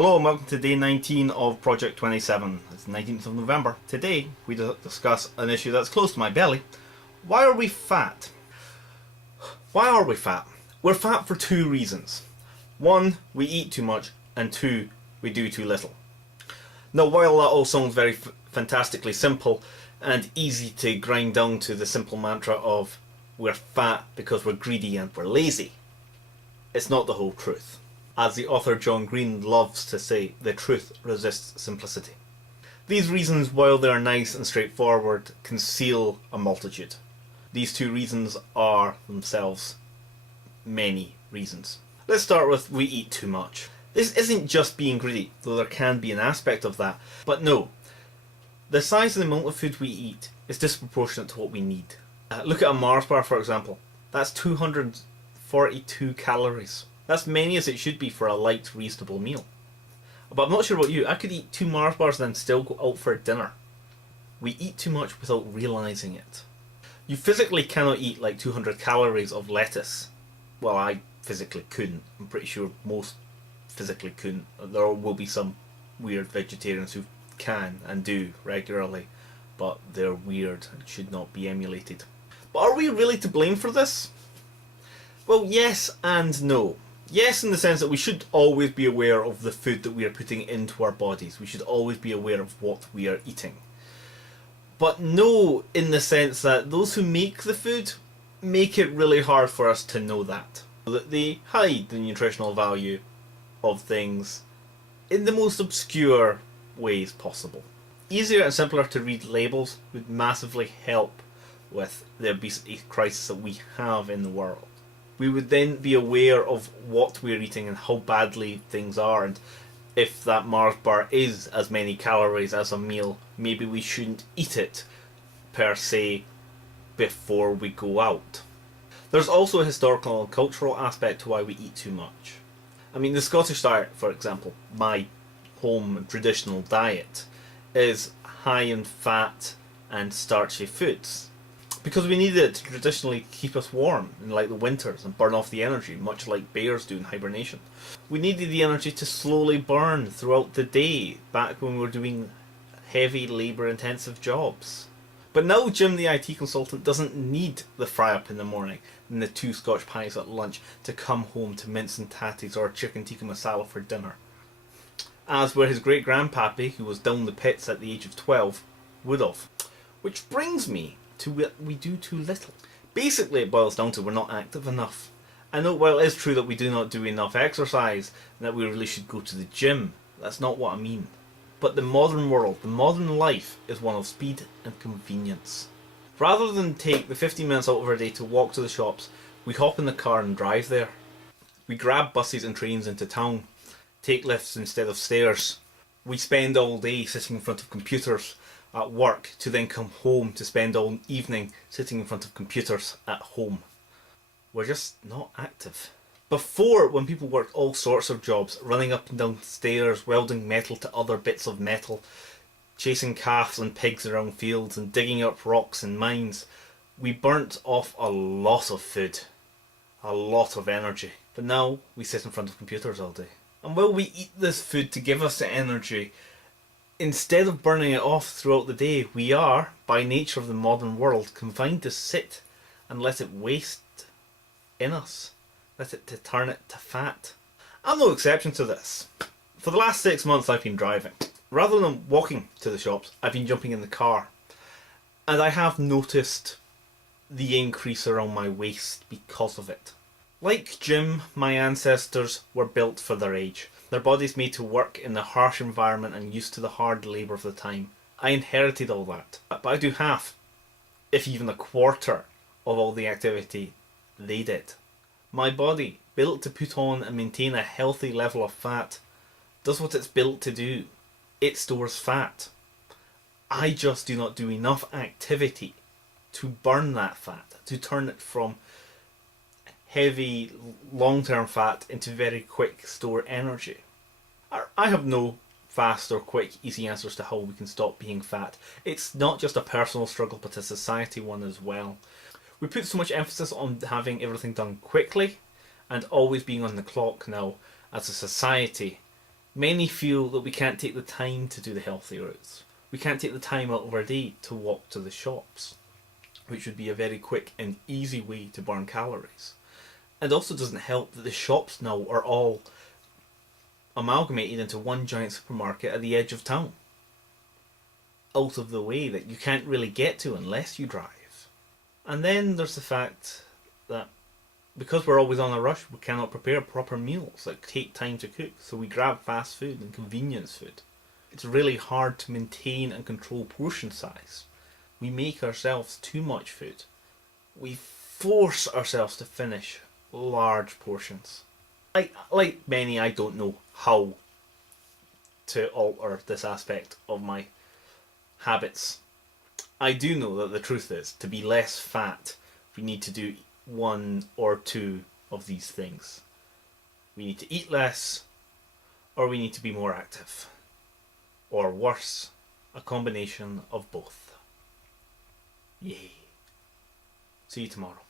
Hello and welcome to day 19 of Project 27. It's the 19th of November. Today we discuss an issue that's close to my belly. Why are we fat? Why are we fat? We're fat for two reasons. One, we eat too much, and two, we do too little. Now while that all sounds very fantastically simple and easy to grind down to the simple mantra of we're fat because we're greedy and we're lazy, it's not the whole truth. As the author John Green loves to say, the truth resists simplicity. These reasons, while they are nice and straightforward, conceal a multitude. These two reasons are themselves many reasons. Let's start with we eat too much. This isn't just being greedy, though there can be an aspect of that. But no, the size and the amount of food we eat is disproportionate to what we need. Look at a Mars bar, for example. That's 242 calories. That's many as it should be for a light, reasonable meal. But I'm not sure about you, I could eat 2 Mars bars and then still go out for dinner. We eat too much without realising it. You physically cannot eat like 200 calories of lettuce. Well, I physically couldn't. I'm pretty sure most physically couldn't. There will be some weird vegetarians who can and do regularly, but they're weird and should not be emulated. But are we really to blame for this? Well, yes and no. Yes, in the sense that we should always be aware of the food that we are putting into our bodies. We should always be aware of what we are eating. But no, in the sense that those who make the food make it really hard for us to know that. That they hide the nutritional value of things in the most obscure ways possible. Easier and simpler to read labels would massively help with the obesity crisis that we have in the world. We would then be aware of what we're eating and how badly things are, and if that Mars bar is as many calories as a meal, maybe we shouldn't eat it per se before we go out. There's also a historical and cultural aspect to why we eat too much. I mean, the Scottish diet, for example, my home traditional diet, is high in fat and starchy foods. Because we need it to traditionally keep us warm in like the winters and burn off the energy, much like bears do in hibernation. We needed the energy to slowly burn throughout the day, back when we were doing heavy labour-intensive jobs. But now Jim the IT consultant doesn't need the fry-up in the morning and the 2 Scotch pies at lunch to come home to mince and tatties or chicken tikka masala for dinner. As where his great-grandpappy, who was down the pits at the age of 12, would have. Which brings me to what we do too little. Basically it boils down to we're not active enough. I know while it is true that we do not do enough exercise and that we really should go to the gym, that's not what I mean. But the modern world, the modern life, is one of speed and convenience. Rather than take the 15 minutes out of our day to walk to the shops, we hop in the car and drive there. We grab buses and trains into town, take lifts instead of stairs. We spend all day sitting in front of computers at work to then come home to spend all evening sitting in front of computers at home. We're just not active. Before, when people worked all sorts of jobs, running up and down stairs, welding metal to other bits of metal, chasing calves and pigs around fields and digging up rocks in mines, we burnt off a lot of food, a lot of energy. But now we sit in front of computers all day. And while we eat this food to give us the energy, instead of burning it off throughout the day, we are, by nature of the modern world, confined to sit and let it waste in us. Let it to turn it to fat. I'm no exception to this. For the last 6 months I've been driving. Rather than walking to the shops, I've been jumping in the car. And I have noticed the increase around my waist because of it. Like Jim, my ancestors were built for their age. Their bodies made to work in the harsh environment and used to the hard labour of the time. I inherited all that. But I do half, if even a quarter, of all the activity they did. My body, built to put on and maintain a healthy level of fat, does what it's built to do. It stores fat. I just do not do enough activity to burn that fat, to turn it from heavy long-term fat into very quick store energy. I have no fast or quick easy answers to how we can stop being fat. It's not just a personal struggle but a society one as well. We put so much emphasis on having everything done quickly and always being on the clock now as a society Many feel that we can't take the time to do the healthy routes. We can't take the time out of our day to walk to the shops, which would be a very quick and easy way to burn calories. It also doesn't help that the shops now are all amalgamated into one giant supermarket at the edge of town, out of the way that you can't really get to unless you drive. And then there's the fact that because we're always on a rush, we cannot prepare proper meals that take time to cook, so we grab fast food and convenience food. It's really hard to maintain and control portion size. We make ourselves too much food. We force ourselves to finish large portions. Like many, I don't know how to alter this aspect of my habits. I do know that the truth is, to be less fat, we need to do one or two of these things. We need to eat less, or we need to be more active. Or worse, a combination of both. Yay. See you tomorrow.